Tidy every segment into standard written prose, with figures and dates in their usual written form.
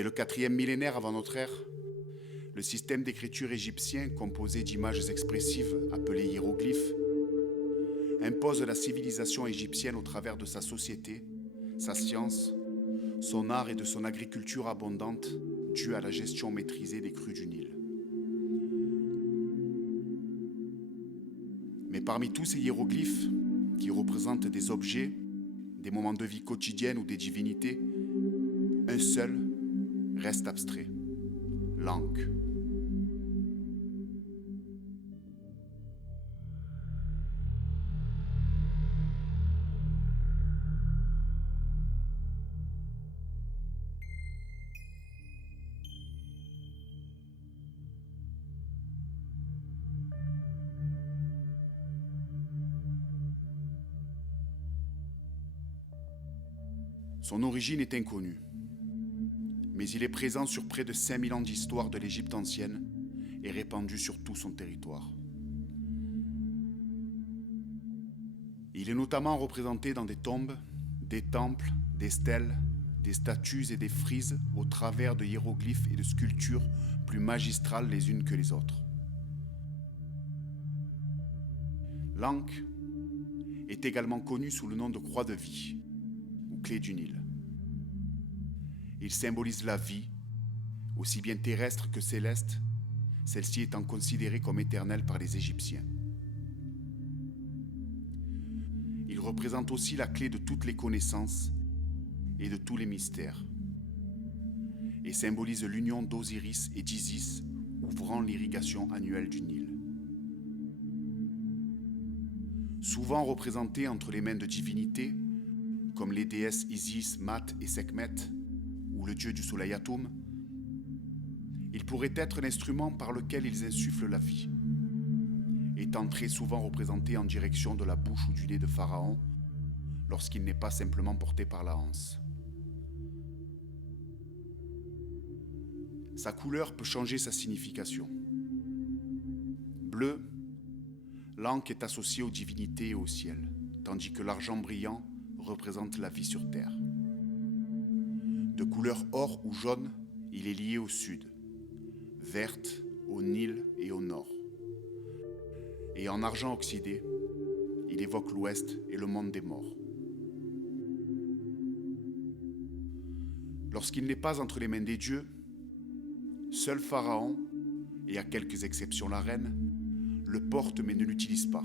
Dès le 4e millénaire avant notre ère, le système d'écriture égyptien, composé d'images expressives appelées hiéroglyphes, impose la civilisation égyptienne au travers de sa société, sa science, son art et de son agriculture abondante due à la gestion maîtrisée des crues du Nil. Mais parmi tous ces hiéroglyphes, qui représentent des objets, des moments de vie quotidienne ou des divinités, un seul reste abstrait, l'Ankh. Son origine est inconnue, mais il est présent sur près de 5000 ans d'histoire de l'Égypte ancienne et répandu sur tout son territoire. Il est notamment représenté dans des tombes, des temples, des stèles, des statues et des frises au travers de hiéroglyphes et de sculptures plus magistrales les unes que les autres. L'Ankh est également connu sous le nom de croix de vie ou clé du Nil. Il symbolise la vie, aussi bien terrestre que céleste, celle-ci étant considérée comme éternelle par les Égyptiens. Il représente aussi la clé de toutes les connaissances et de tous les mystères, et symbolise l'union d'Osiris et d'Isis, ouvrant l'irrigation annuelle du Nil. Souvent représenté entre les mains de divinités, comme les déesses Isis, Mat et Sekhmet, ou le dieu du soleil Atum, il pourrait être l'instrument par lequel ils insufflent la vie, étant très souvent représenté en direction de la bouche ou du nez de Pharaon, lorsqu'il n'est pas simplement porté par la anse. Sa couleur peut changer sa signification. Bleu, l'Ankh est associé aux divinités et au ciel, tandis que l'argent brillant représente la vie sur terre. De couleur or ou jaune, il est lié au sud, verte au Nil et au nord. Et en argent oxydé, il évoque l'ouest et le monde des morts. Lorsqu'il n'est pas entre les mains des dieux, seul Pharaon, et à quelques exceptions la reine, le porte mais ne l'utilise pas,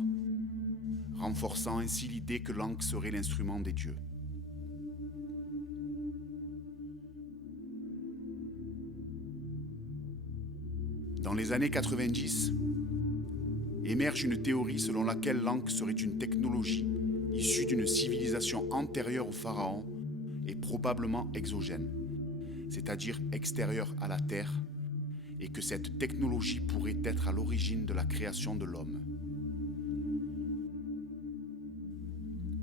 renforçant ainsi l'idée que l'Ankh serait l'instrument des dieux. Dans les années 90, émerge une théorie selon laquelle l'Ankh serait une technologie issue d'une civilisation antérieure au pharaon et probablement exogène, c'est-à-dire extérieure à la Terre, et que cette technologie pourrait être à l'origine de la création de l'homme.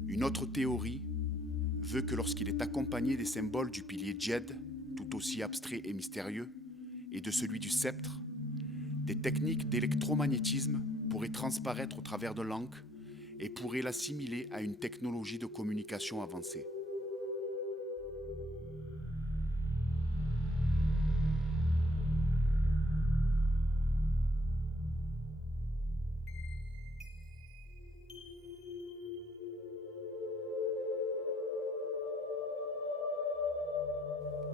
Une autre théorie veut que lorsqu'il est accompagné des symboles du pilier Djed, tout aussi abstrait et mystérieux, et de celui du sceptre, des techniques d'électromagnétisme pourraient transparaître au travers de l'Ankh et pourraient l'assimiler à une technologie de communication avancée.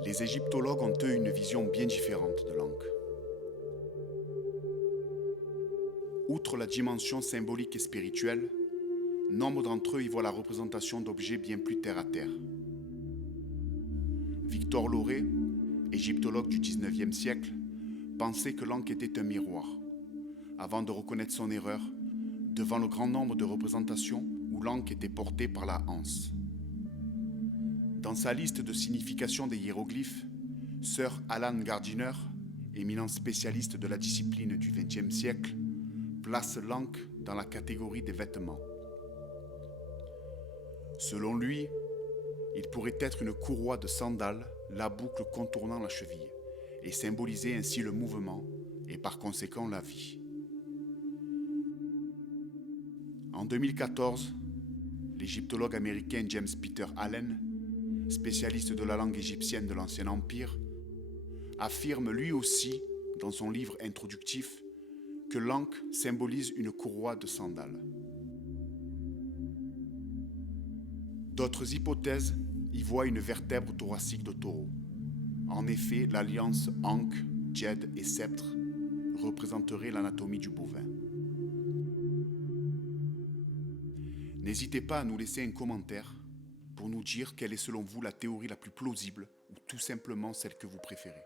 Les égyptologues ont eux une vision bien différente de l'Ankh. Outre la dimension symbolique et spirituelle, nombre d'entre eux y voient la représentation d'objets bien plus terre-à-terre. Victor Lauré, égyptologue du XIXe siècle, pensait que l'Ankh était un miroir, avant de reconnaître son erreur devant le grand nombre de représentations où l'Ankh était porté par la anse. Dans sa liste de signification des hiéroglyphes, Sir Alan Gardiner, éminent spécialiste de la discipline du XXe siècle, place l'Ankh dans la catégorie des vêtements. Selon lui, il pourrait être une courroie de sandales, la boucle contournant la cheville, et symboliser ainsi le mouvement et par conséquent la vie. En 2014, l'égyptologue américain James Peter Allen, spécialiste de la langue égyptienne de l'Ancien Empire, affirme lui aussi, dans son livre introductif, que l'ankh symbolise une courroie de sandales. D'autres hypothèses y voient une vertèbre thoracique de taureau. En effet, l'alliance ankh, djed et sceptre représenterait l'anatomie du bovin. N'hésitez pas à nous laisser un commentaire pour nous dire quelle est selon vous la théorie la plus plausible ou tout simplement celle que vous préférez.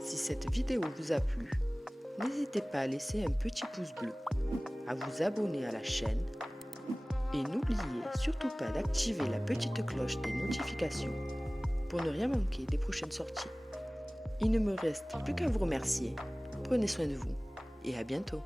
Si cette vidéo vous a plu, n'hésitez pas à laisser un petit pouce bleu, à vous abonner à la chaîne et n'oubliez surtout pas d'activer la petite cloche des notifications pour ne rien manquer des prochaines sorties. Il ne me reste plus qu'à vous remercier. Prenez soin de vous et à bientôt.